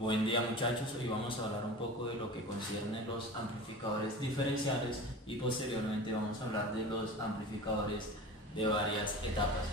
Buen día muchachos, hoy vamos a hablar un poco de lo que concierne los amplificadores diferenciales y posteriormente vamos a hablar de los amplificadores de varias etapas.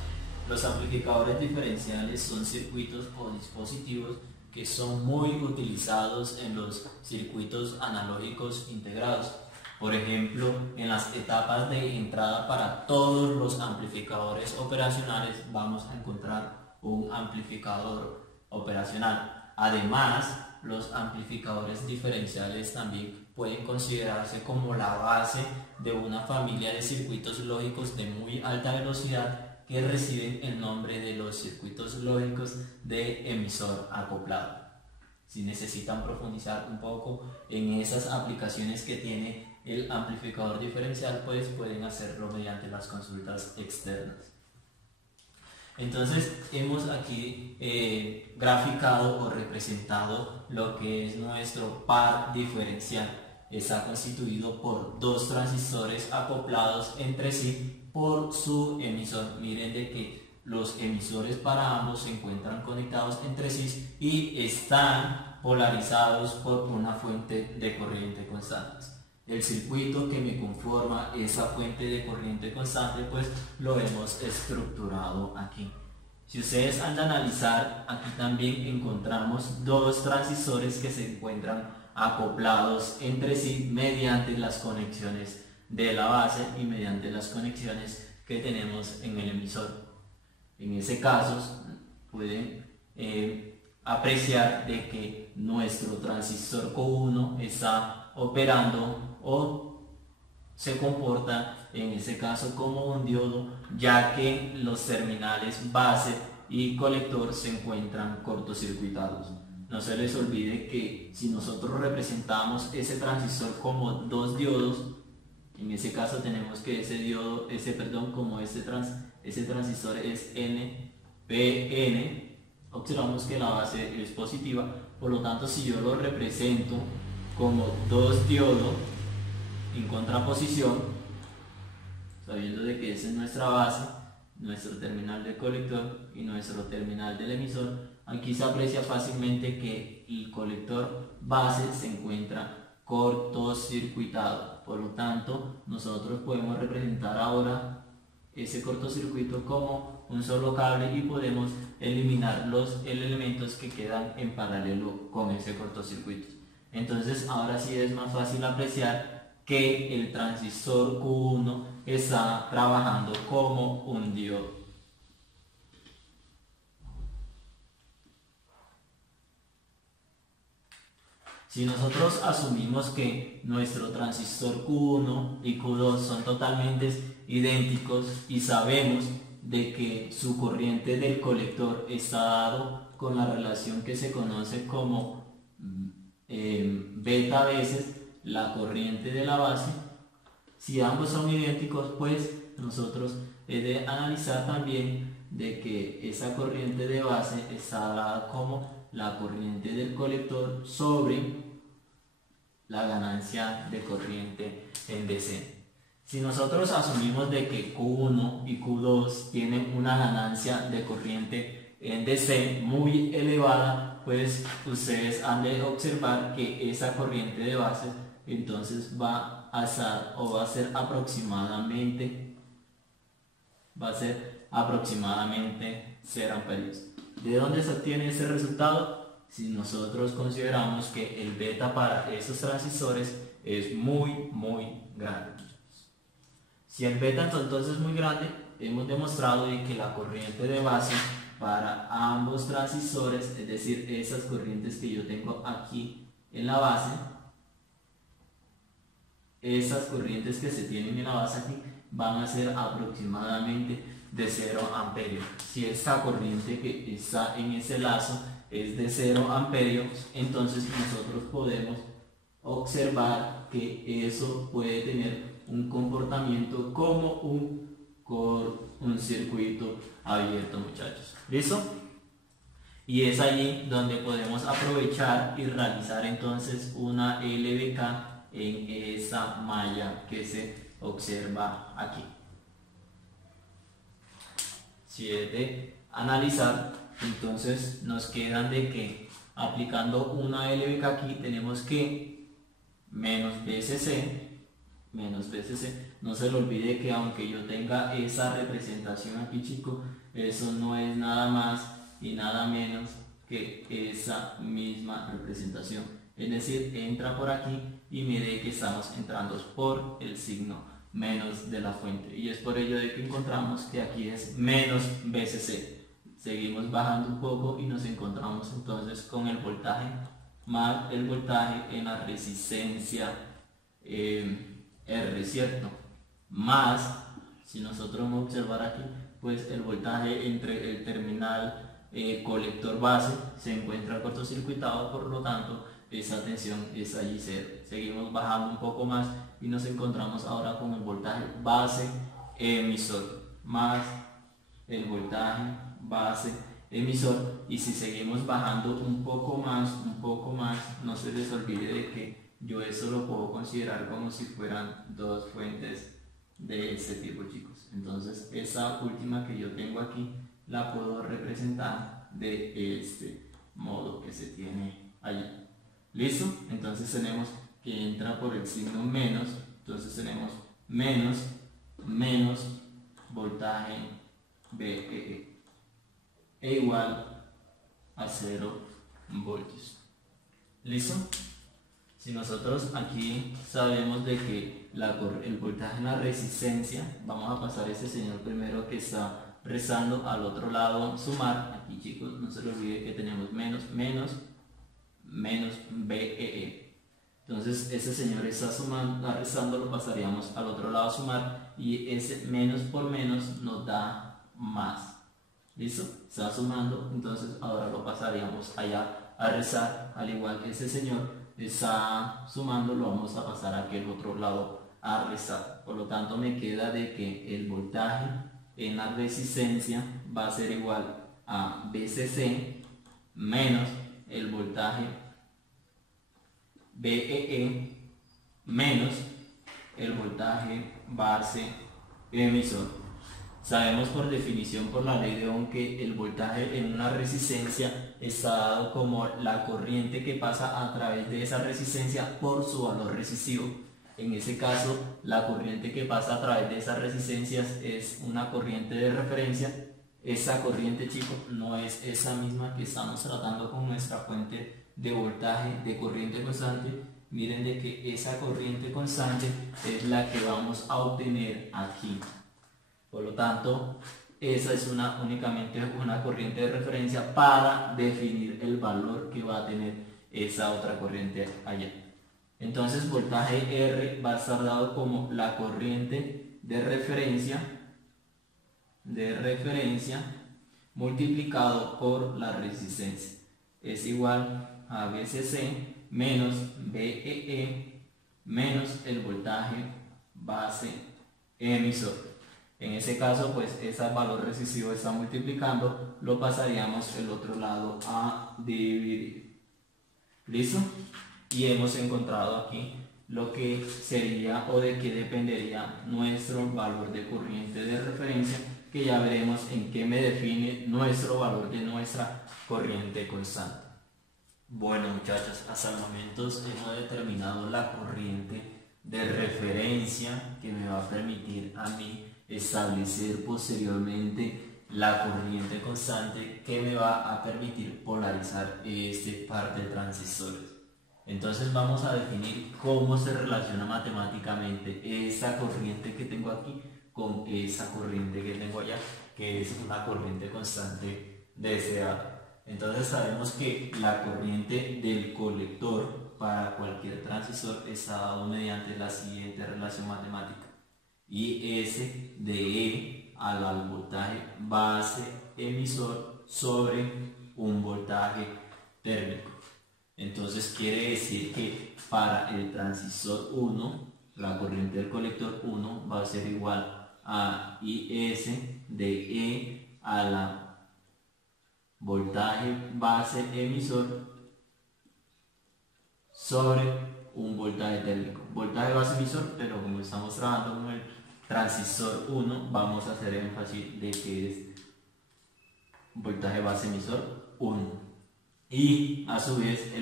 Los amplificadores diferenciales son circuitos o dispositivos que son muy utilizados en los circuitos analógicos integrados. Por ejemplo, en las etapas de entrada para todos los amplificadores operacionales vamos a encontrar un amplificador operacional. Además, los amplificadores diferenciales también pueden considerarse como la base de una familia de circuitos lógicos de muy alta velocidad que reciben el nombre de los circuitos lógicos de emisor acoplado. Si necesitan profundizar un poco en esas aplicaciones que tiene el amplificador diferencial, pues pueden hacerlo mediante las consultas externas. Entonces hemos aquí graficado o representado lo que es nuestro par diferencial. Está constituido por dos transistores acoplados entre sí por su emisor. Miren de que los emisores para ambos se encuentran conectados entre sí y están polarizados por una fuente de corriente constante. El circuito que me conforma esa fuente de corriente constante pues lo hemos estructurado aquí. Si ustedes han de analizar, aquí también encontramos dos transistores que se encuentran acoplados entre sí mediante las conexiones de la base y mediante las conexiones que tenemos en el emisor. En ese caso pueden apreciar de que nuestro transistor Q1 está operando o se comporta en ese caso como un diodo, ya que los terminales base y colector se encuentran cortocircuitados. No se les olvide que si nosotros representamos ese transistor como dos diodos, en ese caso tenemos que como ese transistor es NPN, observamos que la base es positiva, por lo tanto si yo lo represento como dos diodos en contraposición, sabiendo de que esa es nuestra base, nuestro terminal del colector y nuestro terminal del emisor, aquí se aprecia fácilmente que el colector base se encuentra cortocircuitado. Por lo tanto, nosotros podemos representar ahora ese cortocircuito como un solo cable y podemos eliminar los elementos que quedan en paralelo con ese cortocircuito. Entonces, ahora sí es más fácil apreciar que el transistor Q1 está trabajando como un diodo. Si nosotros asumimos que nuestro transistor Q1 y Q2 son totalmente idénticos y sabemos de que su corriente del colector está dado con la relación que se conoce como beta veces la corriente de la base, si ambos son idénticos, pues nosotros he de analizar también de que esa corriente de base está dada como la corriente del colector sobre la ganancia de corriente en DC. Si nosotros asumimos de que Q1 y Q2 tienen una ganancia de corriente en DC muy elevada, pues ustedes han de observar que esa corriente de base entonces va a ser aproximadamente 0 amperios. ¿De dónde se obtiene ese resultado? Si nosotros consideramos que el beta para esos transistores es muy grande. Si el beta entonces es muy grande, hemos demostrado de que la corriente de base para ambos transistores, es decir, esas corrientes que yo tengo aquí en la base, esas corrientes que se tienen en la base aquí van a ser aproximadamente de 0 amperios. Si esta corriente que está en ese lazo es de 0 amperios, entonces nosotros podemos observar que eso puede tener un comportamiento como un circuito abierto, muchachos. ¿Listo? Y es allí donde podemos aprovechar y realizar entonces una LVK en esa malla que se observa aquí. Si es de analizar, entonces nos quedan de que aplicando una LVK aquí, tenemos que menos BCC, no se le olvide que aunque yo tenga esa representación aquí, chicos, eso no es nada más y nada menos que esa misma representación. Es decir, entra por aquí y mire que estamos entrando por el signo menos de la fuente. Y es por ello de que encontramos que aquí es menos BCC. Seguimos bajando un poco y nos encontramos entonces con el voltaje más el voltaje en la resistencia R, ¿cierto? Más, si nosotros vamos a observar aquí, pues el voltaje entre el terminal colector base se encuentra cortocircuitado, por lo tanto esa tensión es allí cero. Seguimos bajando un poco más y nos encontramos ahora con el voltaje base emisor más el voltaje base emisor. Y si seguimos bajando un poco más, no se les olvide de que yo eso lo puedo considerar como si fueran dos fuentes de este tipo, chicos. Entonces esa última que yo tengo aquí la puedo representar de este modo que se tiene allí. ¿Listo? Entonces tenemos que entra por el signo menos, entonces tenemos menos voltaje BEE e igual a 0 voltios. ¿Listo? Si nosotros aquí sabemos de que el voltaje en la resistencia, vamos a pasar a este señor primero que está rezando al otro lado sumar. Aquí, chicos, no se les olvide que tenemos menos BEE. Entonces ese señor está sumando, rezando, lo pasaríamos al otro lado a sumar y ese menos por menos nos da más. ¿Listo? Está sumando, entonces ahora lo pasaríamos allá a rezar, al igual que ese señor está sumando, lo vamos a pasar a aquel otro lado a rezar. Por lo tanto me queda de que el voltaje en la resistencia va a ser igual a BCC menos el voltaje BEE menos el voltaje base emisor. Sabemos por definición, por la ley de Ohm, que el voltaje en una resistencia está dado como la corriente que pasa a través de esa resistencia por su valor resistivo. En ese caso, la corriente que pasa a través de esas resistencias es una corriente de referencia. Esa corriente, chicos, no es esa misma que estamos tratando con nuestra fuente de voltaje de corriente constante. Miren de que esa corriente constante es la que vamos a obtener aquí. Por lo tanto, esa es únicamente una corriente de referencia para definir el valor que va a tener esa otra corriente allá. Entonces, voltaje R va a estar dado como la corriente de referencia multiplicado por la resistencia. Es igual a BCC menos BEE menos el voltaje base emisor. En ese caso, pues ese valor resistivo está multiplicando, lo pasaríamos el otro lado a dividir. ¿Listo? Y hemos encontrado aquí lo que sería o de qué dependería nuestro valor de corriente de referencia, que ya veremos en qué me define nuestro valor de nuestra corriente constante. Bueno, muchachos, hasta el momento hemos determinado la corriente de referencia que me va a permitir a mí establecer posteriormente la corriente constante que me va a permitir polarizar este par de transistores. Entonces vamos a definir cómo se relaciona matemáticamente esa corriente que tengo aquí con esa corriente que tengo allá, que es una corriente constante deseada. Entonces sabemos que la corriente del colector para cualquier transistor está dado mediante la siguiente relación matemática: IS de E al voltaje base emisor sobre un voltaje térmico. Entonces quiere decir que para el transistor 1, la corriente del colector 1 va a ser igual a IS de E a la voltaje base emisor sobre un voltaje térmico. Voltaje base emisor, pero como estamos trabajando con el transistor 1, vamos a hacer énfasis de que es voltaje base emisor 1. y a su vez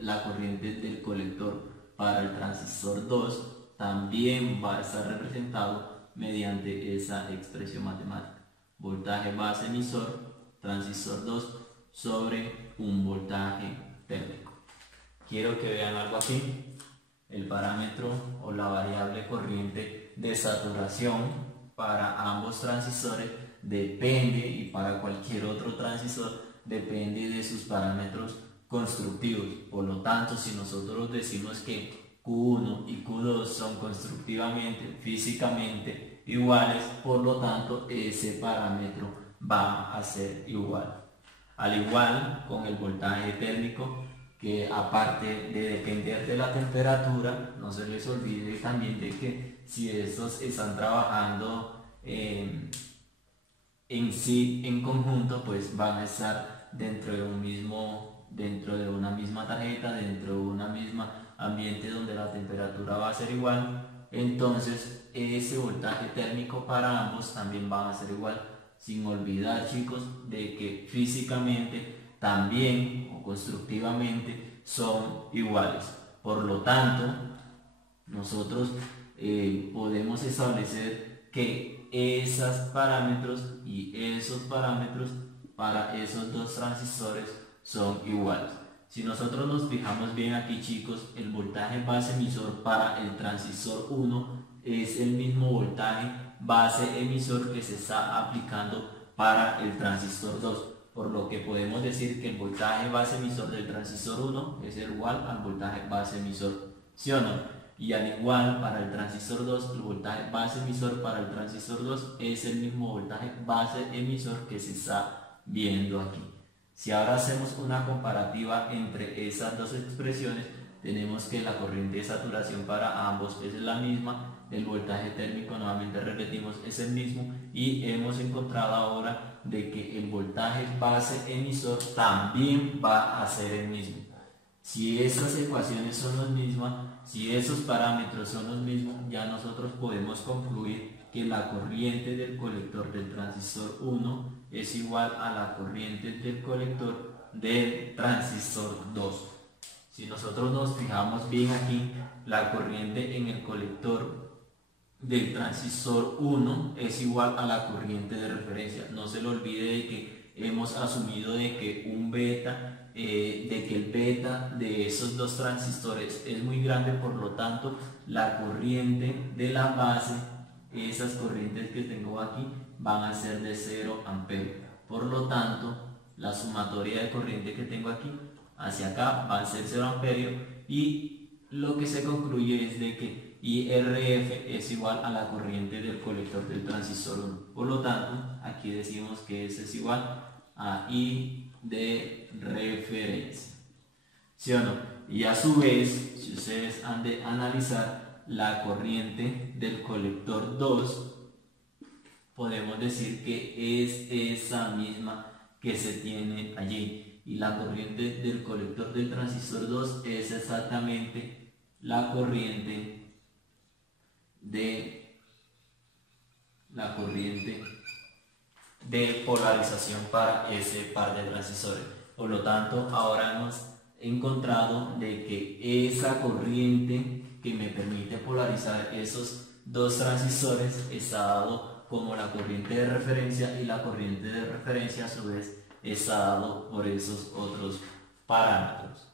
la corriente del colector para el transistor 2 también va a estar representado mediante esa expresión matemática. Voltaje base emisor, transistor 2 sobre un voltaje térmico. Quiero que vean algo aquí. El parámetro o la variable corriente de saturación para ambos transistores depende, y para cualquier otro transistor depende de sus parámetros constructivos. Por lo tanto, si nosotros decimos que Q1 y Q2 son constructivamente, físicamente iguales, por lo tanto ese parámetro va a ser igual. Al igual con el voltaje térmico, que aparte de depender de la temperatura, no se les olvide también de que si estos están trabajando en conjunto, pues van a estar dentro de una misma tarjeta, dentro de una misma ambiente donde la temperatura va a ser igual. Entonces ese voltaje térmico para ambos también va a ser igual, sin olvidar, chicos, de que físicamente también o constructivamente son iguales. Por lo tanto, nosotros podemos establecer que esos parámetros y esos parámetros para esos dos transistores son iguales. Si nosotros nos fijamos bien aquí, chicos, el voltaje base emisor para el transistor 1 es el mismo voltaje base emisor que se está aplicando para el transistor 2, por lo que podemos decir que el voltaje base emisor del transistor 1 es igual al voltaje base emisor, ¿sí o no? Y al igual para el transistor 2, el voltaje base emisor para el transistor 2 es el mismo voltaje base emisor que se está viendo aquí. Si ahora hacemos una comparativa entre esas dos expresiones, tenemos que la corriente de saturación para ambos es la misma, el voltaje térmico, nuevamente repetimos, es el mismo, y hemos encontrado ahora de que el voltaje base emisor también va a ser el mismo. Si estas ecuaciones son las mismas, si esos parámetros son los mismos, ya nosotros podemos concluir que la corriente del colector del transistor 1 es igual a la corriente del colector del transistor 2. Si nosotros nos fijamos bien aquí, la corriente en el colector del transistor 1 es igual a la corriente de referencia. No se le olvide de que hemos asumido de que un beta, de que el beta de esos dos transistores es muy grande, por lo tanto la corriente de la base, esas corrientes que tengo aquí, van a ser de 0 amperios. Por lo tanto, la sumatoria de corriente que tengo aquí hacia acá va a ser 0 amperios, y lo que se concluye es de que IRF es igual a la corriente del colector del transistor 1. Por lo tanto, aquí decimos que eso es igual a I de referencia, ¿sí o no? Y a su vez, si ustedes han de analizar la corriente del colector 2, podemos decir que es esa misma que se tiene allí, y la corriente del colector del transistor 2 es exactamente la corriente de polarización para ese par de transistores. Por lo tanto, ahora hemos encontrado de que esa corriente que me permite polarizar esos dos transistores está dado como la corriente de referencia, y la corriente de referencia a su vez está dado por esos otros parámetros.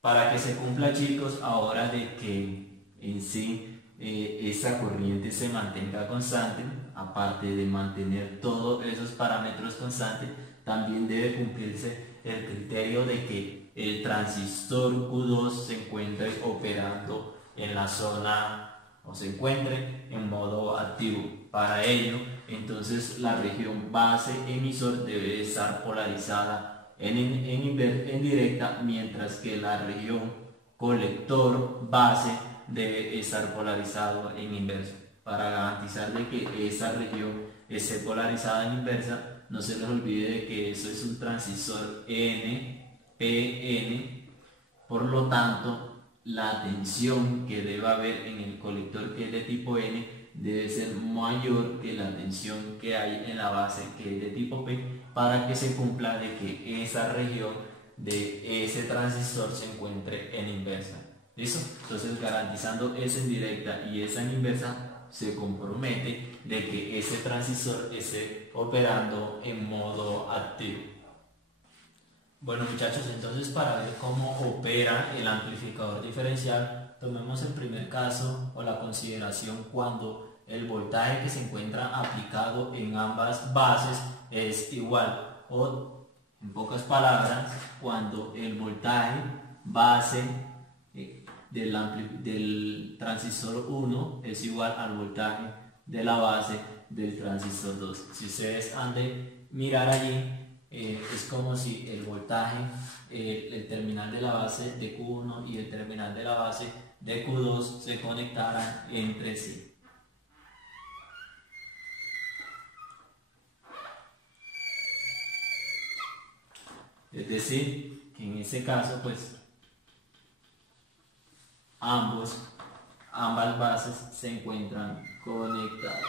Para que se cumpla, chicos, ahora de que en sí esa corriente se mantenga constante, aparte de mantener todos esos parámetros constantes, también debe cumplirse el criterio de que el transistor Q2 se encuentre operando en la zona, o se encuentre en modo activo. Para ello, entonces la región base emisor debe estar polarizada en directa, mientras que la región colector base debe estar polarizado en inverso. Para garantizar de que esa región esté polarizada en inversa, no se les olvide de que eso es un transistor NPN. Por lo tanto, la tensión que debe haber en el colector, que es de tipo N, debe ser mayor que la tensión que hay en la base, que es de tipo P, para que se cumpla de que esa región de ese transistor se encuentre en inversa. ¿Listo? Entonces, garantizando esa en directa y esa en inversa, se compromete de que ese transistor esté operando en modo activo. Bueno, muchachos, entonces para ver cómo opera el amplificador diferencial, tomemos el primer caso o la consideración cuando el voltaje que se encuentra aplicado en ambas bases es igual, o en pocas palabras, cuando el voltaje base del transistor 1 es igual al voltaje de la base del transistor 2. Si ustedes han de mirar allí, es como si el voltaje, el terminal de la base de Q1 y el terminal de la base de Q2 se conectaran entre sí. Es decir, que en ese caso, pues, ambas bases se encuentran conectadas.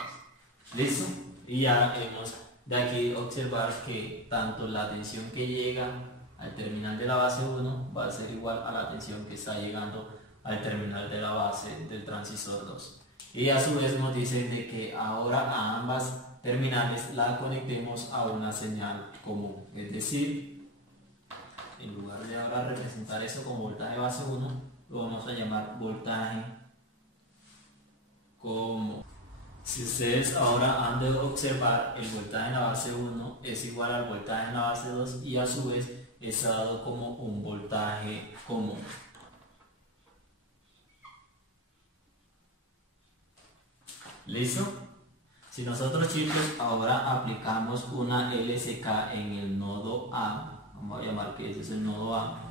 ¿Listo? Y ya hemos de aquí observar que tanto la tensión que llega al terminal de la base 1 va a ser igual a la tensión que está llegando al terminal de la base del transistor 2. Y a su vez nos dicen de que ahora a ambas terminales la conectemos a una señal común. Es decir, en lugar de ahora representar eso como voltaje base 1, lo vamos a llamar voltaje común. Si ustedes ahora han de observar, el voltaje en la base 1 es igual al voltaje en la base 2 y a su vez es dado como un voltaje común. ¿Listo? Si nosotros, chicos, ahora aplicamos una LSK en el nodo A, vamos a llamar que ese es el nodo A,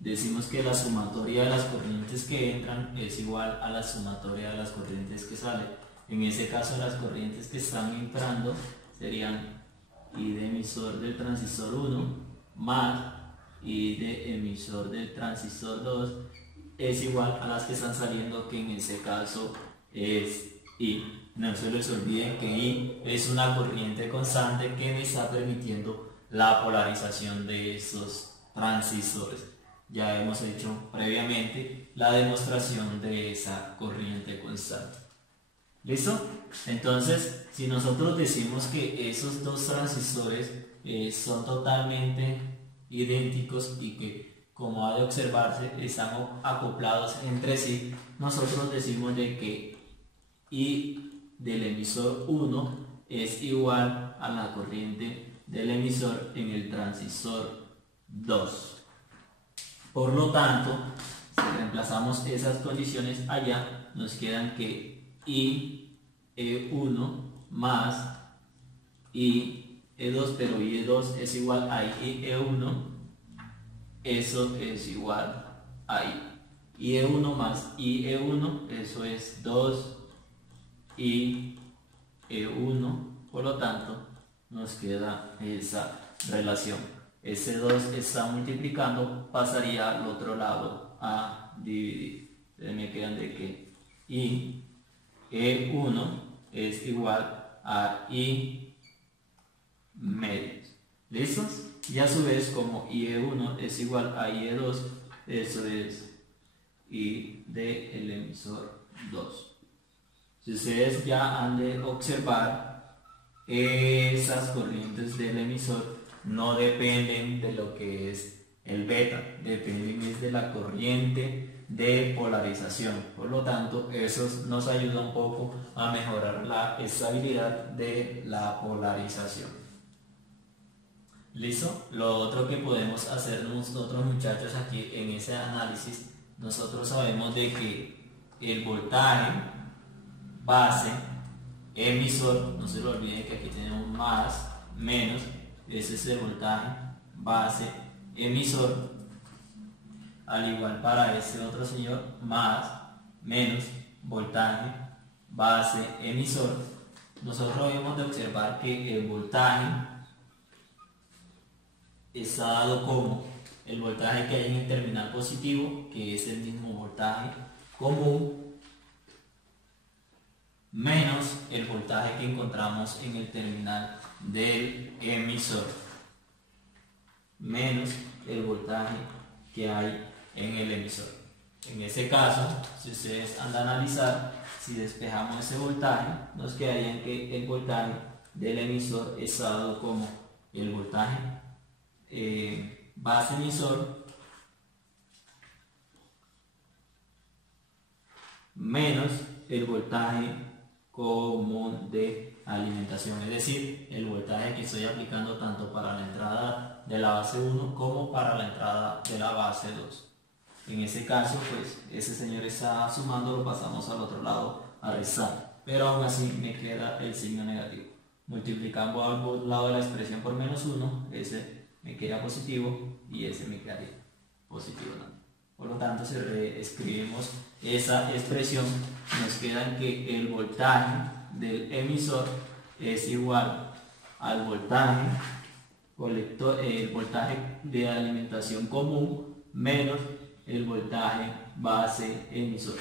decimos que la sumatoria de las corrientes que entran es igual a la sumatoria de las corrientes que salen. En ese caso, las corrientes que están entrando serían I de emisor del transistor 1 más I de emisor del transistor 2 es igual a las que están saliendo, que en ese caso es I. No se les olviden que I es una corriente constante que me está permitiendo la polarización de esos transistores. Ya hemos hecho previamente la demostración de esa corriente constante. ¿Listo? Entonces, si nosotros decimos que esos dos transistores son totalmente idénticos y que, como ha de observarse, están acoplados entre sí, nosotros decimos de que I del emisor 1 es igual a la corriente del emisor en el transistor 2. Por lo tanto, si reemplazamos esas condiciones allá, nos quedan que IE1 más IE2, pero IE2 es igual a IE1, eso es igual a IE1 más IE1, eso es 2IE1, por lo tanto, nos queda esa relación. Ese 2 está multiplicando, pasaría al otro lado a dividir. Entonces me quedan de que IE1 es igual a I medios. ¿Listos? Y a su vez, como IE1 es igual a IE2, eso es I del emisor 2. Si ustedes ya han de observar, esas corrientes del emisor no dependen de lo que es el beta, dependen de la corriente de polarización. Por lo tanto, eso nos ayuda un poco a mejorar la estabilidad de la polarización. ¿Listo? Lo otro que podemos hacer nosotros, muchachos, aquí en ese análisis, nosotros sabemos de que el voltaje base emisor, no se lo olviden que aquí tenemos más, menos, ese es el voltaje base emisor, al igual para este otro señor, más, menos, voltaje base emisor. Nosotros debemos de observar que el voltaje está dado como el voltaje que hay en el terminal positivo, que es el mismo voltaje común, menos el voltaje que encontramos en el terminal del emisor, menos el voltaje que hay en el emisor. En ese caso, si ustedes andan a analizar, si despejamos ese voltaje, nos quedaría que el voltaje del emisor es dado como el voltaje base emisor menos el voltaje común de alimentación, es decir, el voltaje que estoy aplicando tanto para la entrada de la base 1 como para la entrada de la base 2. En ese caso, pues ese señor está sumando, lo pasamos al otro lado a restar, pero aún así me queda el signo negativo. Multiplicando a ambos lados de la expresión por menos 1, ese me queda positivo y ese me quedaría positivo también. Por lo tanto, si reescribimos esa expresión, nos queda que el voltaje del emisor es igual al voltaje colector, el voltaje de alimentación común menos el voltaje base emisor.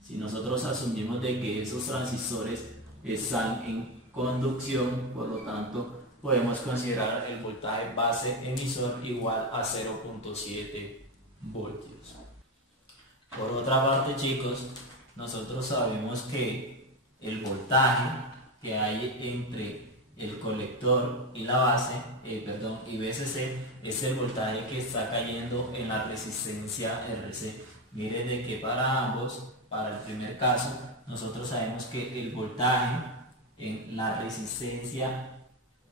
Si nosotros asumimos de que esos transistores están en conducción, por lo tanto podemos considerar el voltaje base emisor igual a 0.7 voltios. Por otra parte, chicos, nosotros sabemos que el voltaje que hay entre el colector y la base, y VCC, es el voltaje que está cayendo en la resistencia RC. Miren de que para ambos, para el primer caso, nosotros sabemos que el voltaje en la resistencia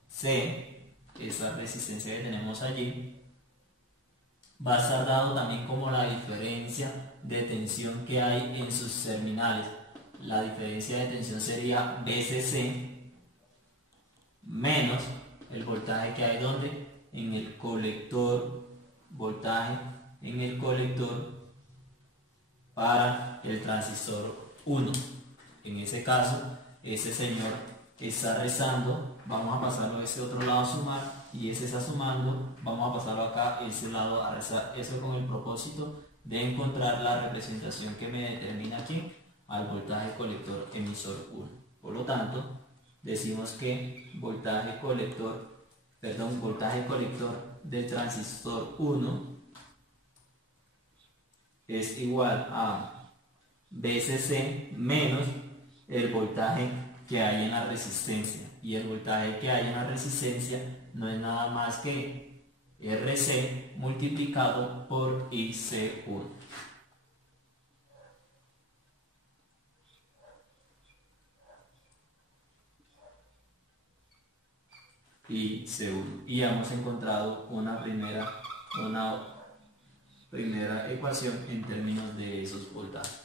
C, esa resistencia que tenemos allí, va a estar dado también como la diferencia de tensión que hay en sus terminales. La diferencia de tensión sería VCC menos el voltaje que hay donde en el colector, voltaje en el colector para el transistor 1. En ese caso, ese señor está rezando, vamos a pasarlo a ese otro lado a sumar, y ese está sumando, vamos a pasarlo acá, ese lado a rezar. Eso con el propósito de encontrar la representación que me determina aquí al voltaje colector emisor 1. Por lo tanto, decimos que voltaje colector del transistor 1 es igual a VCC menos el voltaje que hay en la resistencia, y el voltaje que hay en la resistencia no es nada más que RC multiplicado por IC1. Y C1, y hemos encontrado una primera ecuación en términos de esos voltajes.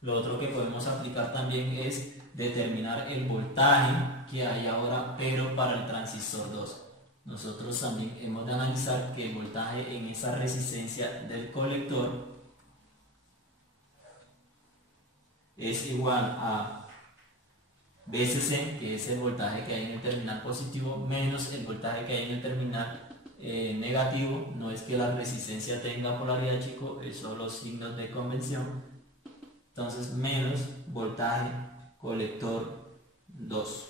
Lo otro que podemos aplicar también es determinar el voltaje que hay ahora, pero para el transistor 2. Nosotros también hemos de analizar que el voltaje en esa resistencia del colector es igual a VCC, que es el voltaje que hay en el terminal positivo, menos el voltaje que hay en el terminal negativo. No es que la resistencia tenga polaridad, chicos, es solo signos de convención. Entonces, menos voltaje colector 2.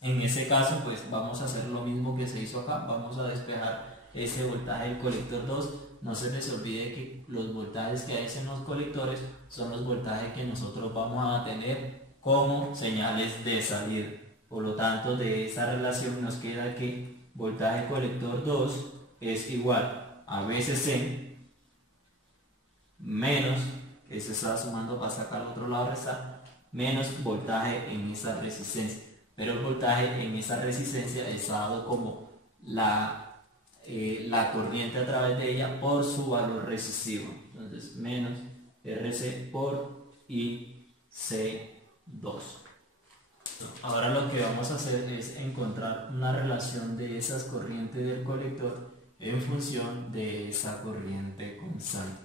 En ese caso, pues vamos a hacer lo mismo que se hizo acá. Vamos a despejar ese voltaje del colector 2. No se les olvide que los voltajes que hay en los colectores son los voltajes que nosotros vamos a tener como señales de salida. Por lo tanto, de esa relación nos queda que voltaje colector 2 es igual a VCC menos, que se está sumando para sacar al otro lado restar, menos voltaje en esa resistencia. Pero el voltaje en esa resistencia es dado como la corriente a través de ella por su valor resistivo. Entonces, menos RC por IC2. Ahora lo que vamos a hacer es encontrar una relación de esas corrientes del colector en función de esa corriente constante.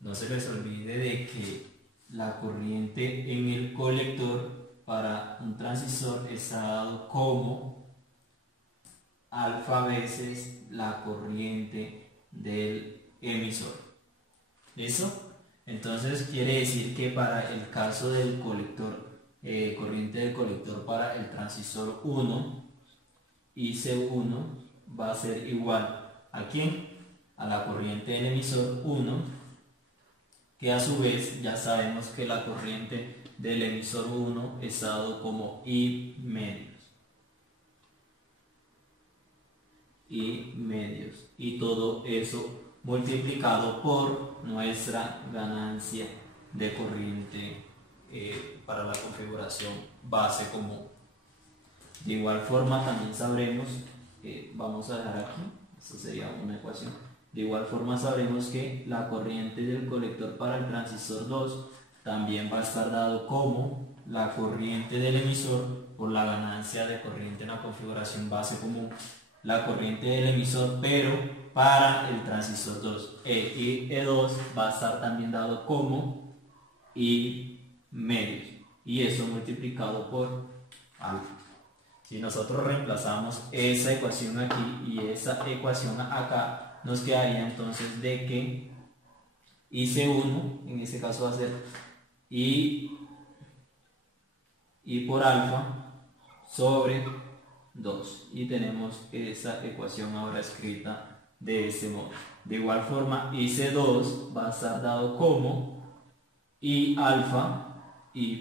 No se les olvide de que la corriente en el colector para un transistor está dado como alfa veces la corriente del emisor. ¿Listo? Entonces quiere decir que para el caso del colector, corriente del colector para el transistor 1, IC1 va a ser igual ¿a quién? A la corriente del emisor 1, que a su vez ya sabemos que la corriente del emisor 1 es dado como I medios, y todo eso multiplicado por nuestra ganancia de corriente para la configuración base común. De igual forma también sabremos, vamos a dejar aquí, esto sería una ecuación, de igual forma sabremos que la corriente del colector para el transistor 2 también va a estar dado como la corriente del emisor por la ganancia de corriente en la configuración base común, la corriente del emisor, pero para el transistor 2. Y E2 va a estar también dado como I medios, y eso multiplicado por alfa. Si nosotros reemplazamos esa ecuación aquí y esa ecuación acá, nos quedaría entonces de que IC1, en este caso va a ser I por alfa sobre 2, y tenemos esa ecuación ahora escrita de este modo. De igual forma, IC2 va a estar dado como I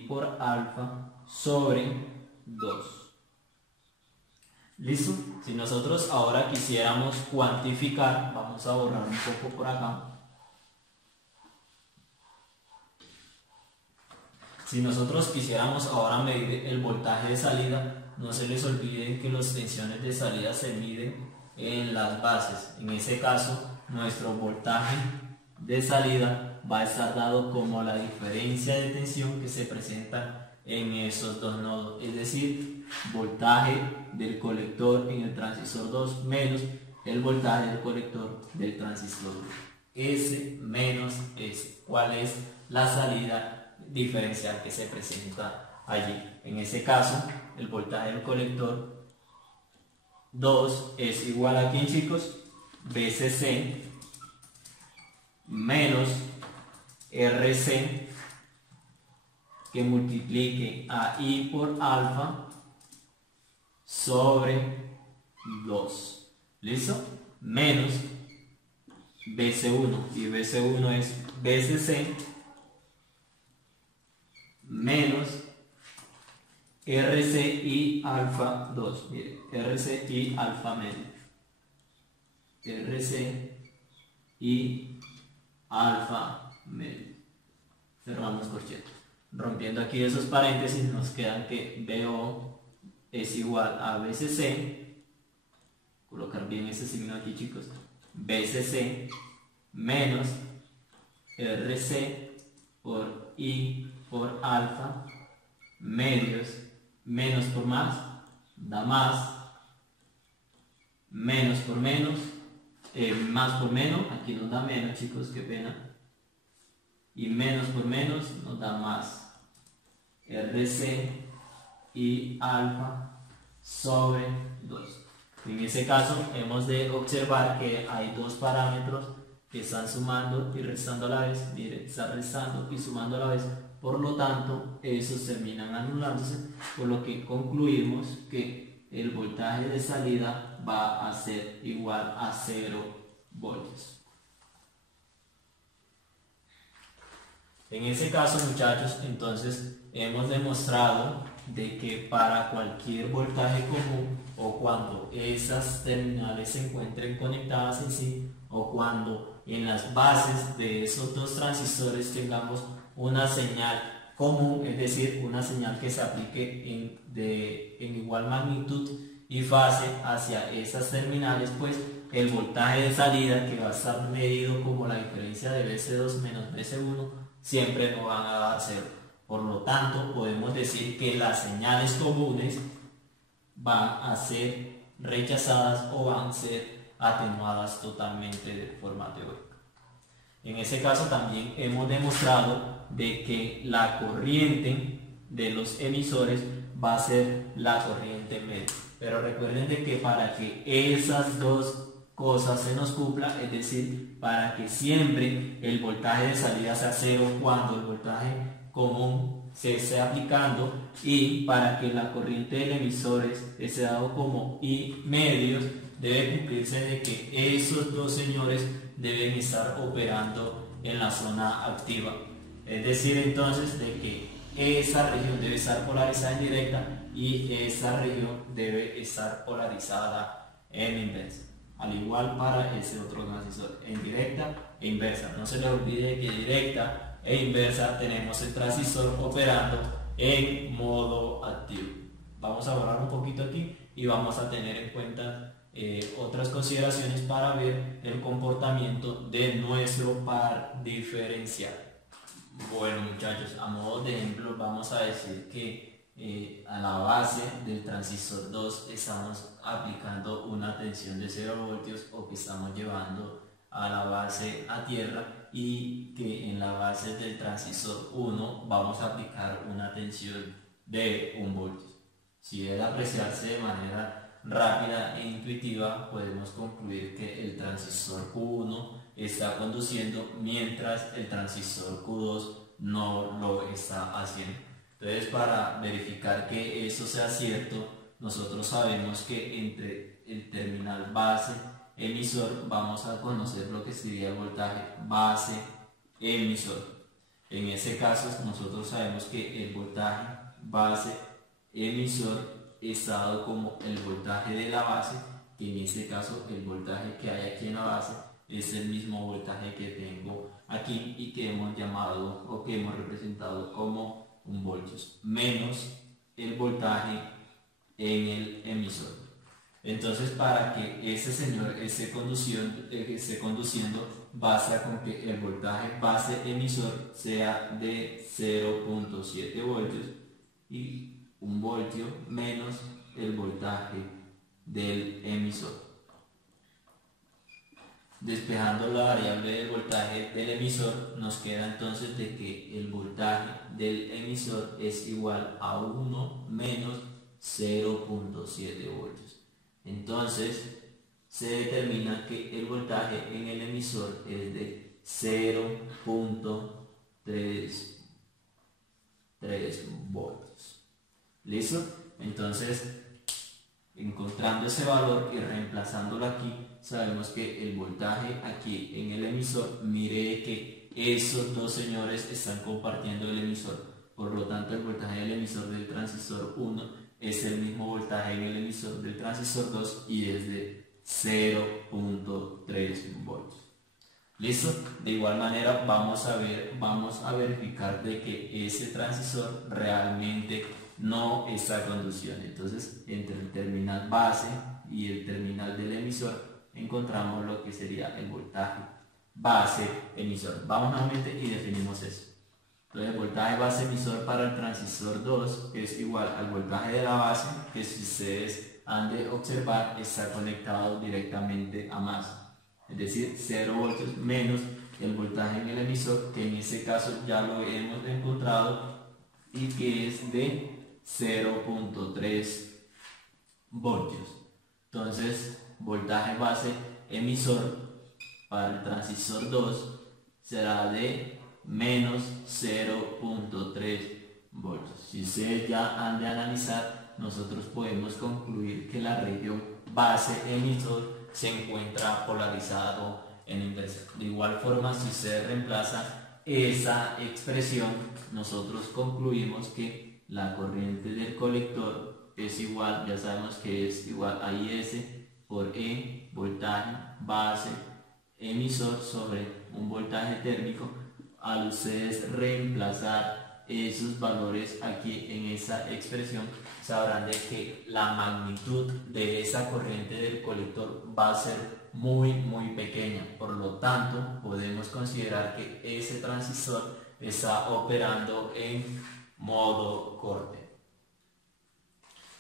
por alfa sobre 2. ¿Listo? Si nosotros ahora quisiéramos cuantificar, vamos a borrar un poco por acá. Si nosotros quisiéramos ahora medir el voltaje de salida, no se les olvide que las tensiones de salida se miden en las bases. En ese caso, nuestro voltaje de salida va a estar dado como la diferencia de tensión que se presenta en esos dos nodos, es decir, voltaje del colector en el transistor 2 menos el voltaje del colector del transistor 1. S menos S. ¿Cuál es la salida diferencial que se presenta allí? En ese caso, el voltaje del colector 2 es igual a ¿quién, chicos? BCC menos RC, que multiplique a I por alfa sobre 2. ¿Listo? Menos BC1, y BC1 es BCC menos RCI alfa 2. Mire, RCI alfa medio. RCI alfa medio. Cerramos corchetes. Rompiendo aquí esos paréntesis, nos quedan que BO es igual a BCC, colocar bien ese signo aquí, chicos, BCC menos RC por I por alfa medios, menos por más da más, menos por menos, más por menos, aquí nos da menos, chicos, qué pena, y menos por menos nos da más. RC y alfa sobre 2. En ese caso hemos de observar que hay dos parámetros que están sumando y restando a la vez. Mire, está restando y sumando a la vez, por lo tanto esos terminan anulándose, por lo que concluimos que el voltaje de salida va a ser igual a 0 voltios. En ese caso, muchachos, entonces hemos demostrado de que para cualquier voltaje común, o cuando esas terminales se encuentren conectadas en sí, o cuando en las bases de esos dos transistores tengamos una señal común, es decir, una señal que se aplique en igual magnitud y fase hacia esas terminales, pues el voltaje de salida, que va a estar medido como la diferencia de BC2 menos BC1, siempre nos van a dar 0. Por lo tanto, podemos decir que las señales comunes van a ser rechazadas o van a ser atenuadas totalmente de forma teórica. En ese caso también hemos demostrado de que la corriente de los emisores va a ser la corriente media. Pero recuerden de que para que esas dos cosas se nos cumpla, es decir, para que siempre el voltaje de salida sea cero cuando el voltaje común se esté aplicando, y para que la corriente del emisor esté dado como I medios, debe cumplirse de que esos dos señores deben estar operando en la zona activa. Es decir, entonces, de que esa región debe estar polarizada en directa y esa región debe estar polarizada en inversa. Al igual para ese otro transistor, en directa e inversa. No se les olvide que directa e inversa tenemos el transistor operando en modo activo. Vamos a borrar un poquito aquí y vamos a tener en cuenta otras consideraciones para ver el comportamiento de nuestro par diferencial. Bueno, muchachos, a modo de ejemplo vamos a decir que a la base del transistor 2 estamos aplicando una tensión de 0 voltios, o que estamos llevando a la base a tierra, y que en la base del transistor 1 vamos a aplicar una tensión de 1 voltio. Si debe apreciarse de manera rápida e intuitiva, podemos concluir que el transistor Q1 está conduciendo mientras el transistor Q2 no lo está haciendo. Entonces, para verificar que eso sea cierto, nosotros sabemos que entre el terminal base emisor vamos a conocer lo que sería el voltaje base emisor. En ese caso, nosotros sabemos que el voltaje base emisor es dado como el voltaje de la base, que en este caso el voltaje que hay aquí en la base es el mismo voltaje que tengo aquí y que hemos llamado o que hemos representado como 1 voltios, menos el voltaje en el emisor. Entonces, para que ese señor esté conduciendo, basta con que el voltaje base emisor sea de 0.7 voltios y 1 voltio menos el voltaje del emisor. Despejando la variable del voltaje del emisor, nos queda entonces de que el voltaje del emisor es igual a 1 menos 0.7 voltios. Entonces, se determina que el voltaje en el emisor es de 0.33 voltios. ¿Listo? Entonces, encontrando ese valor y reemplazándolo aquí, sabemos que el voltaje aquí en el emisor, mire que esos dos señores están compartiendo el emisor, por lo tanto el voltaje del emisor del transistor 1 es el mismo voltaje en el emisor del transistor 2 y es de 0.3 voltios. ¿Listo? De igual manera vamos a verificar de que ese transistor realmente no está conduciendo. Entonces, entre el terminal base y el terminal del emisor encontramos lo que sería el voltaje base emisor. Vamos nuevamente y definimos eso. Entonces, el voltaje base emisor para el transistor 2 es igual al voltaje de la base, que si ustedes han de observar está conectado directamente a masa, es decir, 0 voltios menos el voltaje en el emisor, que en este caso ya lo hemos encontrado y que es de 0.3 voltios. Entonces, voltaje base emisor para el transistor 2 será de menos 0.3 voltios. Si ustedes ya han de analizar, nosotros podemos concluir que la región base emisor se encuentra polarizado en inversa. De igual forma, si ustedes reemplazan esa expresión, nosotros concluimos que la corriente del colector es igual, ya sabemos que es igual a IS por E, voltaje base emisor sobre un voltaje térmico. Al ustedes reemplazar esos valores aquí en esa expresión, sabrán de que la magnitud de esa corriente del colector va a ser muy pequeña. Por lo tanto, podemos considerar que ese transistor está operando en modo corte.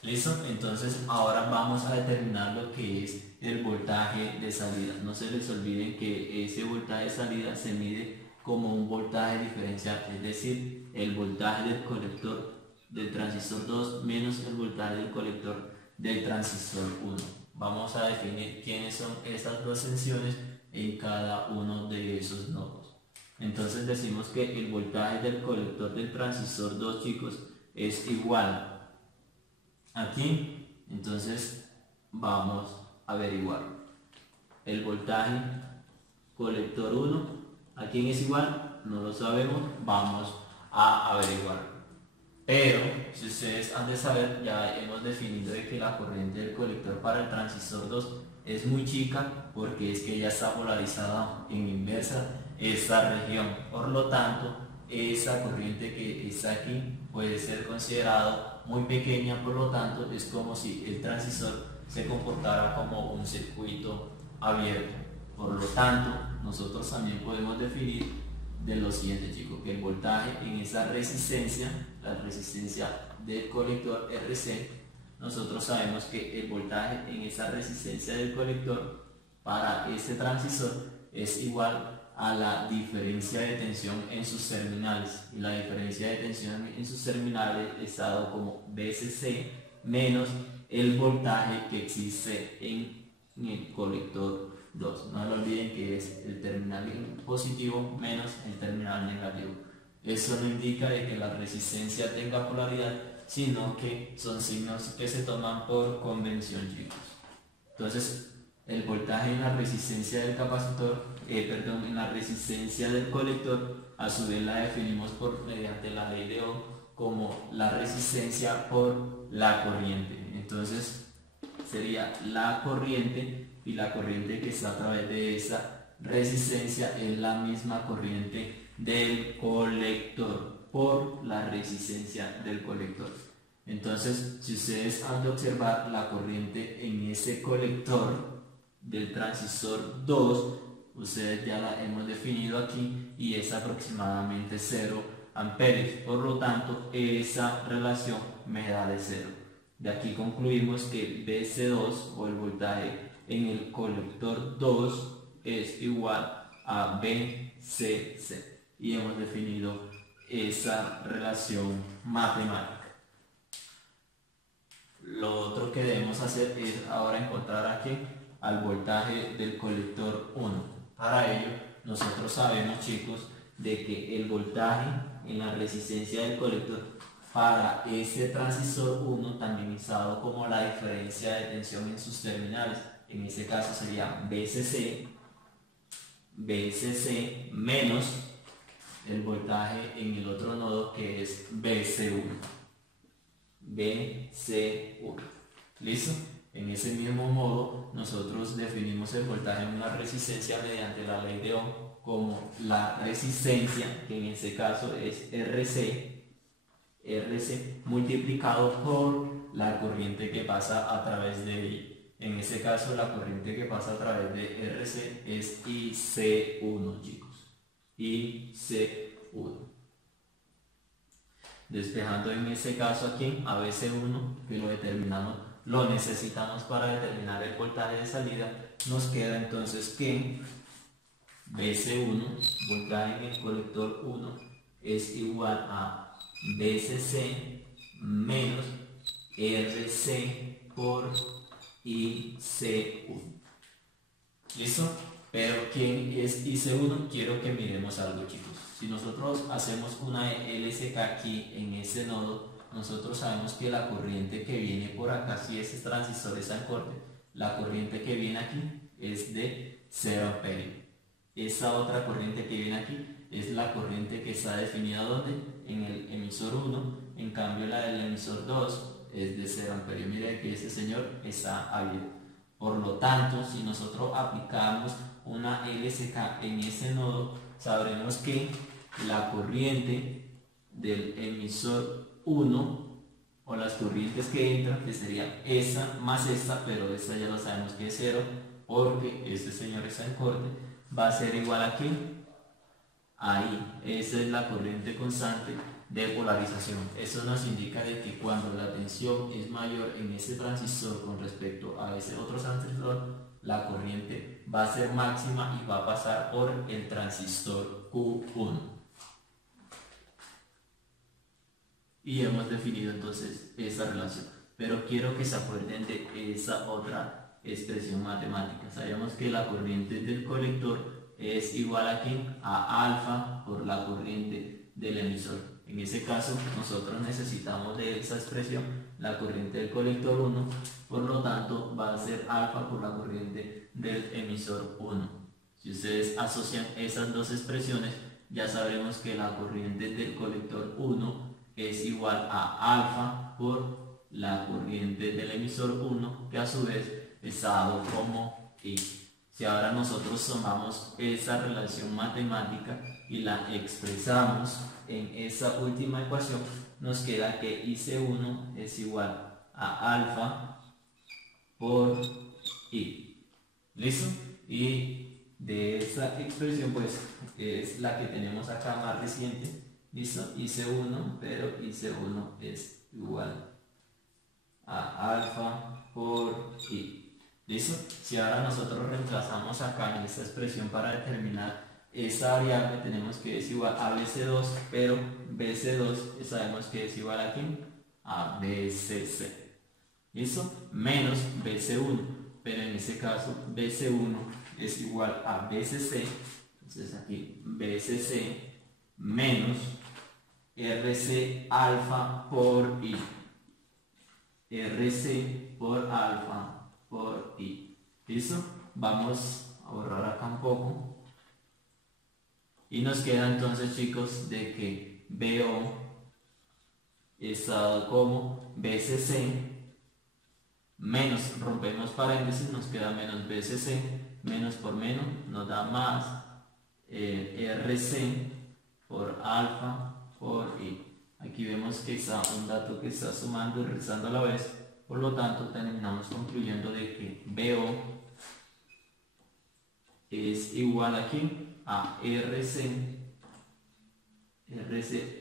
¿Listo? Entonces ahora vamos a determinar lo que es el voltaje de salida. No se les olviden que ese voltaje de salida se mide como un voltaje diferencial, es decir, el voltaje del colector del transistor 2 menos el voltaje del colector del transistor 1. Vamos a definir quiénes son esas dos tensiones en cada uno de esos nodos. Entonces decimos que el voltaje del colector del transistor 2, chicos, es igual aquí. Entonces vamos a averiguar el voltaje colector 1. ¿A quién es igual? No lo sabemos, vamos a averiguar. Pero si ustedes han de saber, ya hemos definido de que la corriente del colector para el transistor 2 es muy chica, porque es que ya está polarizada en inversa esta región. Por lo tanto, esa corriente que está aquí puede ser considerada muy pequeña. Por lo tanto, es como si el transistor se comportara como un circuito abierto. Por lo tanto, nosotros también podemos definir de lo siguiente, chicos, que el voltaje en esa resistencia, la resistencia del colector RC, nosotros sabemos que el voltaje en esa resistencia del colector para este transistor es igual a la diferencia de tensión en sus terminales, y la diferencia de tensión en sus terminales está dado como VCC menos el voltaje que existe en el colector 2. No lo olviden que es el terminal positivo menos el terminal negativo. Eso no indica de que la resistencia tenga polaridad, sino que son signos que se toman por convención, chicos. Entonces, el voltaje en la resistencia del capacitor, en la resistencia del colector, a su vez la definimos mediante la ley de Ohm como la resistencia por la corriente. Entonces, sería la corriente, y la corriente que está a través de esa resistencia es la misma corriente del colector por la resistencia del colector. Entonces, si ustedes han de observar la corriente en ese colector del transistor 2, ustedes ya la hemos definido aquí y es aproximadamente 0 amperios. Por lo tanto, esa relación me da de 0. De aquí concluimos que BC2, o el voltaje en el colector 2, es igual a BCC, y hemos definido esa relación matemática. Lo otro que debemos hacer es ahora encontrar aquí al voltaje del colector 1. Para ello, nosotros sabemos, chicos, de que el voltaje en la resistencia del colector para este transistor 1, también usado como la diferencia de tensión en sus terminales, en este caso sería BCC menos el voltaje en el otro nodo, que es BC1. ¿Listo? En ese mismo modo, nosotros definimos el voltaje en una resistencia mediante la ley de Ohm como la resistencia, que en este caso es RC multiplicado por la corriente que pasa a través de ella. En este caso, la corriente que pasa a través de RC es IC1, chicos. IC1. Despejando en este caso aquí a BC1, que lo necesitamos para determinar el voltaje de salida, nos queda entonces que BC1, voltaje en el colector 1, es igual a BCC menos RC por IC1. ¿Listo? Pero ¿quién es IC1? Quiero que miremos algo, chicos. Si nosotros hacemos una LSK aquí en ese nodo, nosotros sabemos que la corriente que viene por acá, si ese transistor está en corte, la corriente que viene aquí es de 0 amperios. Esa otra corriente que viene aquí es la corriente que está definida ¿dónde? En el emisor 1. En cambio, la del emisor 2 es de 0 amperios. Mire que ese señor está abierto. Por lo tanto, si nosotros aplicamos una LSK en ese nodo, sabremos que la corriente del emisor 1, o las corrientes que entran, que sería esa más esta, pero esta ya lo sabemos que es 0, porque este señor está en corte, va a ser igual a ¿qué? Ahí, esa es la corriente constante de polarización. Eso nos indica de que cuando la tensión es mayor en ese transistor con respecto a ese otro transistor, la corriente va a ser máxima y va a pasar por el transistor Q1. y hemos definido entonces esa relación. Pero quiero que se acuerden de esa otra expresión matemática. Sabemos que la corriente del colector es igual a ¿quién? A alfa por la corriente del emisor. En ese caso nosotros necesitamos de esa expresión la corriente del colector 1, por lo tanto va a ser alfa por la corriente del emisor 1. Si ustedes asocian esas dos expresiones, ya sabemos que la corriente del colector 1 es igual a alfa por la corriente del emisor 1, que a su vez es dado como I. Si ahora nosotros tomamos esa relación matemática y la expresamos en esa última ecuación, nos queda que IC1 es igual a alfa por I. ¿Listo? Y de esa expresión pues es la que tenemos acá más reciente. ¿Listo? IC1, pero IC1 es igual a alfa por I. ¿Listo? Si ahora nosotros reemplazamos acá en esta expresión para determinar esa variable, tenemos que es igual a BC2, pero BC2 sabemos que es igual a ¿quién? A BCC. ¿Listo? Menos BC1, pero en este caso BC1 es igual a BCC, entonces aquí BCC menos RC alfa por I. RC por alfa por I. ¿Listo? Vamos a borrar acá un poco. Y nos queda entonces, chicos, de que BO es dado como BCC menos, rompemos paréntesis, nos queda menos BCC, menos por menos nos da más RC por alfa por I. Aquí vemos que está un dato que está sumando y restando a la vez, por lo tanto terminamos concluyendo de que BO es igual aquí a RC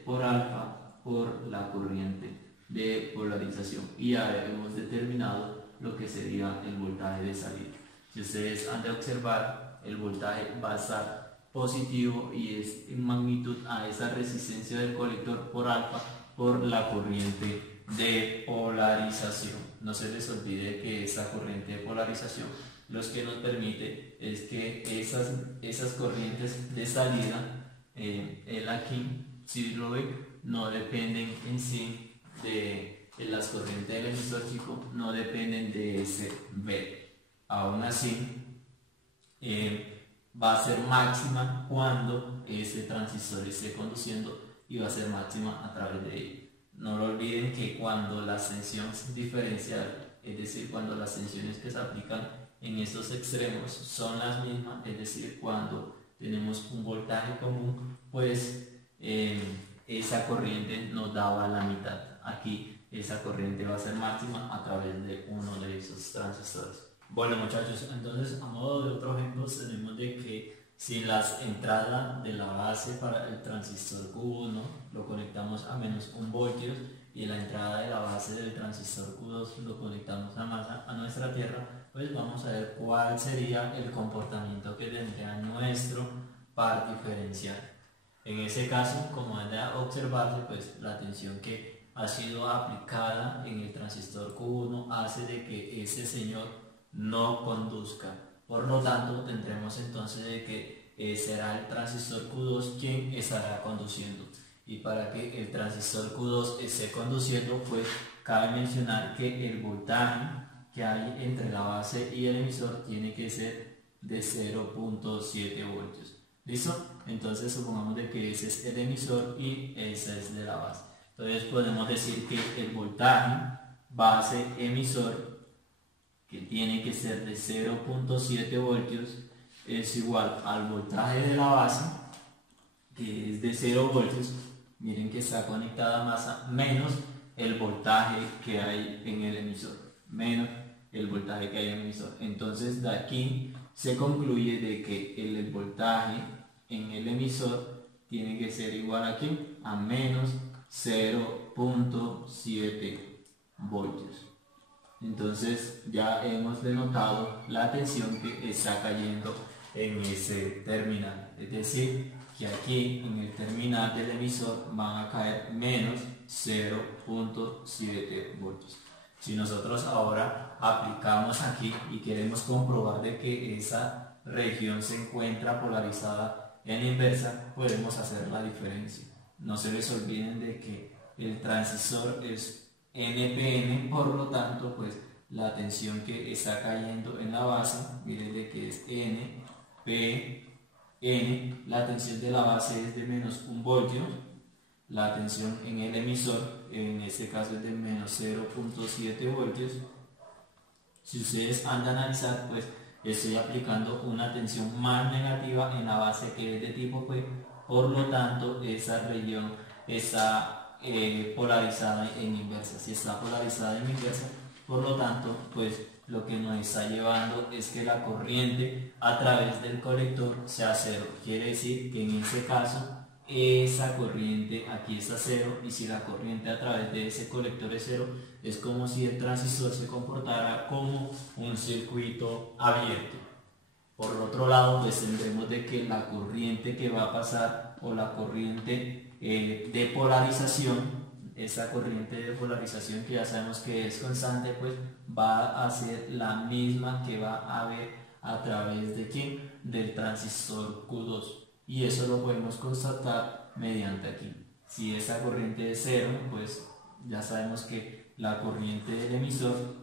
por alfa por la corriente de polarización, y ya hemos determinado lo que sería el voltaje de salida. Si ustedes han de observar, el voltaje va a estar positivo y es en magnitud a esa resistencia del colector por alfa por la corriente de polarización. No se les olvide que esa corriente de polarización lo que nos permite es que esas corrientes de salida, el aquí, si lo ven, no dependen en sí de las corrientes del emisor chico, no dependen de ese B. Aún así, va a ser máxima cuando ese transistor esté conduciendo y va a ser máxima a través de él. No lo olviden que cuando la tensión diferencial, es decir, cuando las tensiones que se aplican en estos extremos son las mismas, es decir, cuando tenemos un voltaje común, pues esa corriente nos daba la mitad. Aquí esa corriente va a ser máxima a través de uno de esos transistores. Bueno, muchachos, entonces a modo de otro ejemplo tenemos de que si las entradas de la base para el transistor Q1 lo conectamos a menos 1 voltios y la entrada de la base del transistor Q2 lo conectamos a nuestra tierra, pues vamos a ver cuál sería el comportamiento que tendría nuestro par diferencial. En ese caso, como han de observarse, pues la tensión que ha sido aplicada en el transistor Q1 hace de que ese señor no conduzca. Por lo tanto, tendremos entonces de que será el transistor Q2 quien estará conduciendo. Y para que el transistor Q2 esté conduciendo, pues cabe mencionar que el voltaje que hay entre la base y el emisor tiene que ser de 0.7 voltios. ¿Listo? Entonces supongamos de que ese es el emisor y ese es de la base. Entonces podemos decir que el voltaje base emisor, que tiene que ser de 0.7 voltios, es igual al voltaje de la base, que es de 0 voltios. Miren que está conectada a masa, menos el voltaje que hay en el emisor, menos el voltaje que hay en el emisor. Entonces de aquí se concluye de que el voltaje en el emisor tiene que ser igual aquí a menos 0.7 voltios. Entonces ya hemos denotado la tensión que está cayendo en ese terminal, es decir, que aquí en el terminal del emisor van a caer menos 0.7 voltios. Si nosotros ahora aplicamos aquí y queremos comprobar de que esa región se encuentra polarizada en inversa, podemos hacer la diferencia. No se les olviden de que el transistor es NPN, por lo tanto, pues la tensión que está cayendo en la base, miren de que es NPN, la tensión de la base es de menos 1 voltio, la tensión en el emisor, en este caso es de menos 0.7 voltios. Si ustedes han de analizar, pues estoy aplicando una tensión más negativa en la base que es de tipo P, por lo tanto esa región está polarizada en inversa. Si está polarizada en inversa, por lo tanto, pues lo que nos está llevando es que la corriente a través del colector sea cero. Quiere decir que en ese caso esa corriente aquí está cero, y si la corriente a través de ese colector es cero, es como si el transistor se comportara como un circuito abierto. Por otro lado, pues tendremos de que la corriente que va a pasar, o la corriente de polarización, esa corriente de polarización que ya sabemos que es constante, pues va a ser la misma que va a haber a través de ¿quién? Del transistor Q2. Y eso lo podemos constatar mediante aquí. Si esa corriente es cero, pues ya sabemos que la corriente del emisor,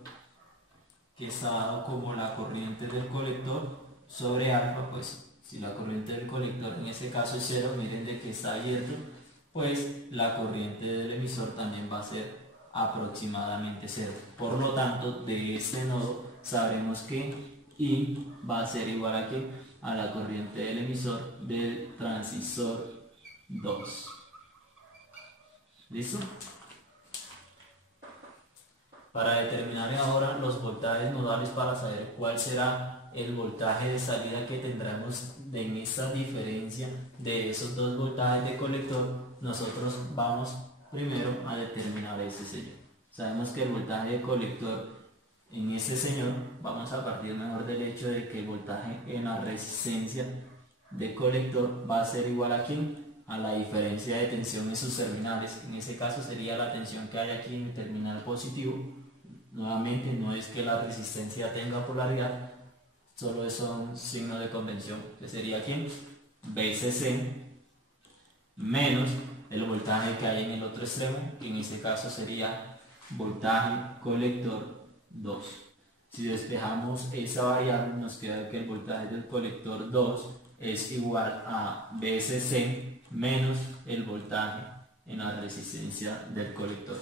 que está dado como la corriente del colector sobre alfa, pues si la corriente del colector en este caso es cero, miren de que está abierto, pues la corriente del emisor también va a ser aproximadamente cero. Por lo tanto, de este nodo sabremos que I va a ser igual a ¿qué? A la corriente del emisor del transistor 2. ¿Listo? Para determinar ahora los voltajes nodales, para saber cuál será el voltaje de salida que tendremos en esta diferencia de esos dos voltajes de colector, nosotros vamos primero a determinar este señor. Sabemos que el voltaje de colector en este señor, vamos a partir mejor del hecho de que el voltaje en la resistencia de colector va a ser igual a ¿quién? A la diferencia de tensión en sus terminales. En ese caso sería la tensión que hay aquí en el terminal positivo. Nuevamente, no es que la resistencia tenga polaridad, solo es un signo de convención, que sería ¿quién? BCC menos el voltaje que hay en el otro extremo, que en este caso sería voltaje colector 2. Si despejamos esa variable, nos queda que el voltaje del colector 2 es igual a BCC menos el voltaje en la resistencia del colector.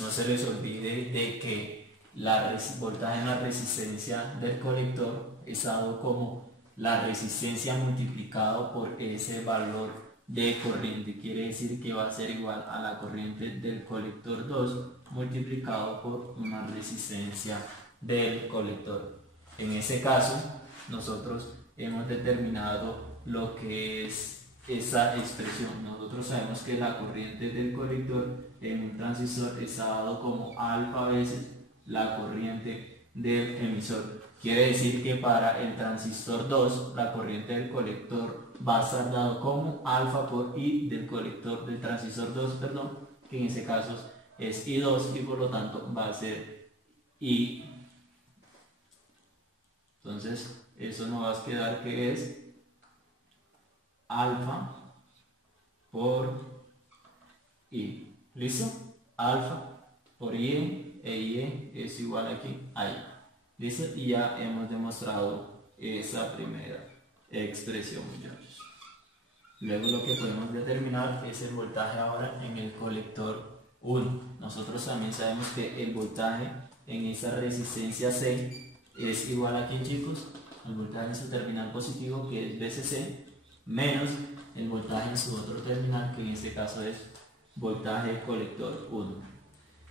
No se les olvide de que el voltaje en la resistencia del colector es dado como la resistencia multiplicado por ese valor de corriente. Quiere decir que va a ser igual a la corriente del colector 2 multiplicado por una resistencia del colector. En ese caso, nosotros hemos determinado lo que es esa expresión. Nosotros sabemos que la corriente del colector en un transistor está dado como alfa veces la corriente del emisor. Quiere decir que para el transistor 2 la corriente del colector va a estar dado como alfa por I del colector del transistor 2, perdón, que en ese caso es I2, y por lo tanto va a ser I. Entonces eso nos va a quedar que es alfa por I. ¿Listo? Alfa por I e I es igual aquí a I. ¿Listo? Y ya hemos demostrado esa primera expresión, muchachos. Luego lo que podemos determinar es el voltaje ahora en el colector 1. Nosotros también sabemos que el voltaje en esa resistencia C es igual a ¿quién, chicos? El voltaje en su terminal positivo, que es BCC, menos el voltaje en su otro terminal, que en este caso es voltaje colector 1.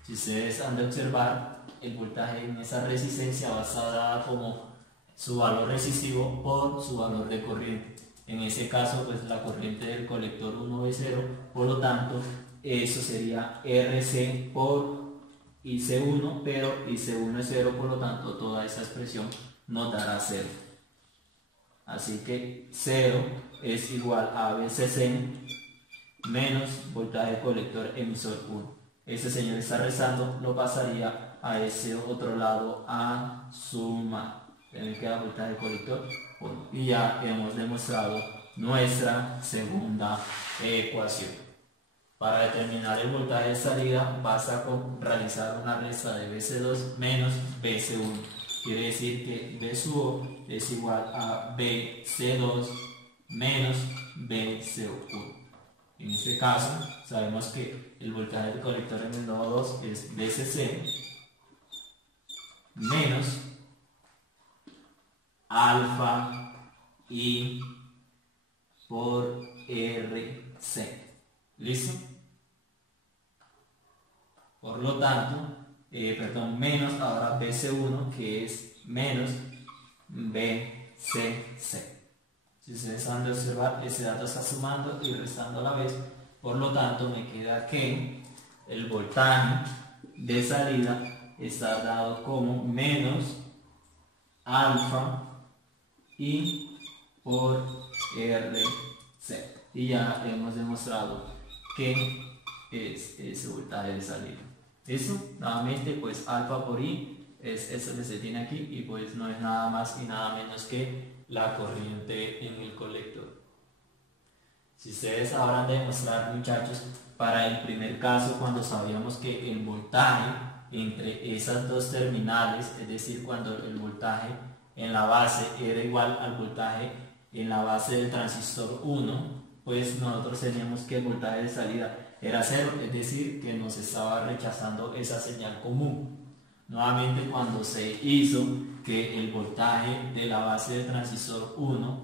Si ustedes han de observar, el voltaje en esa resistencia va a estar dada como su valor resistivo por su valor de corriente. En ese caso, pues la corriente del colector 1 es 0, por lo tanto, eso sería RC por IC1, pero IC1 es 0, por lo tanto, toda esa expresión nos dará 0. Así que 0 es igual a BCC menos voltaje colector emisor 1. ese señor está restando, lo pasaría a ese otro lado a sumar. Me queda voltaje colector 1. Y ya hemos demostrado nuestra segunda ecuación. Para determinar el voltaje de salida basta con realizar una resta de BC2 menos BC1. Quiere decir que B sub O es igual a BC2 menos BC1. En este caso sabemos que el voltaje del colector en el nodo 2 es BCC menos alfa I por RC. ¿Listo? Por lo tanto, menos ahora BC1 que es menos BCC. Si ustedes han de observar, ese dato está sumando y restando a la vez. Por lo tanto, me queda que el voltaje de salida está dado como menos alfa I por RC. Y ya hemos demostrado que es ese voltaje de salida. ¿Listo? Nuevamente, pues alfa por I es eso que se tiene aquí y pues no es nada más y nada menos que la corriente en el colector. Si ustedes habrán de demostrar, muchachos, para el primer caso, cuando sabíamos que el voltaje entre esas dos terminales, es decir, cuando el voltaje en la base era igual al voltaje en la base del transistor 1, pues nosotros teníamos que el voltaje de salida era 0, es decir, que nos estaba rechazando esa señal común. Nuevamente, cuando se hizo que el voltaje de la base del transistor 1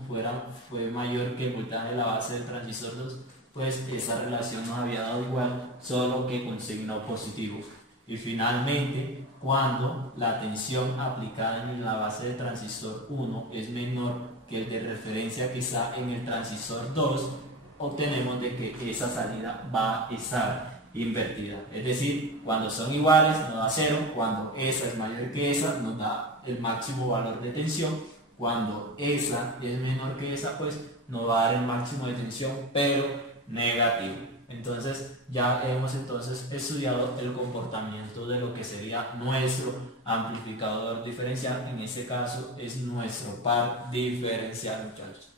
fue mayor que el voltaje de la base del transistor 2, pues esa relación nos había dado igual, solo que con signo positivo. Y finalmente, cuando la tensión aplicada en la base del transistor 1 es menor que el de referencia que está en el transistor 2, obtenemos de que esa salida va a estar invertida. Es decir, cuando son iguales nos da 0, cuando esa es mayor que esa nos da el máximo valor de tensión, cuando esa es menor que esa pues nos va a dar el máximo de tensión pero negativo. Entonces ya hemos estudiado el comportamiento de lo que sería nuestro amplificador diferencial. En este caso es nuestro par diferencial, muchachos.